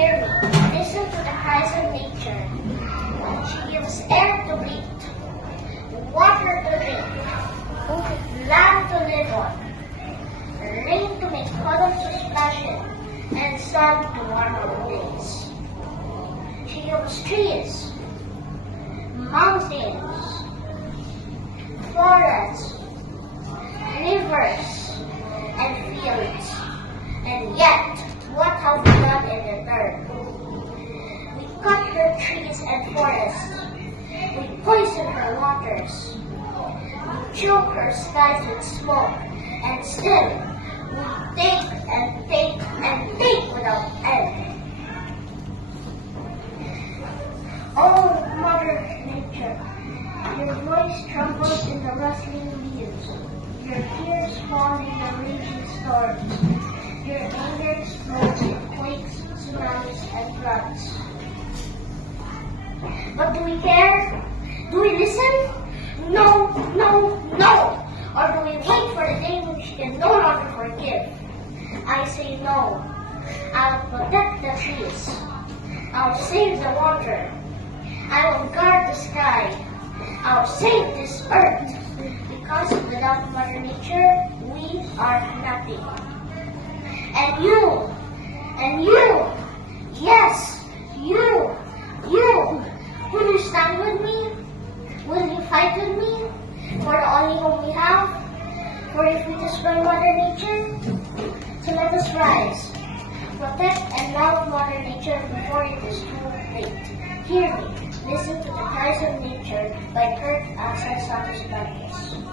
Hear me, listen to the cries of nature. She gives air to breathe, water to drink, land to live on, rain to make puddles to splash in, and sun to warm our days. She gives trees, mountains, forests, rivers, and fields. And yet, what have we done in return? We cut her trees and forests. We poison her waters. We choke her skies with smoke. And still, we take and take and take without end. Oh, Mother Nature, your voice trembles in the rustling leaves. Your tears fall in the raging storms. Your anger explodes in quakes, tsunamis, and floods. But do we care? Do we listen? No, no, no! Or do we wait for the day when she can no longer forgive? I say no. I'll protect the trees. I'll save the water. I will guard the sky. I'll save this earth. Because without Mother Nature, we are nothing. And you, yes, you, will you stand with me? Will you fight with me? For the only hope we have? For if we destroy Mother Nature? So let us rise. Protect and love Mother Nature before it is too late. Hear me, listen to the cries of nature by Axl S.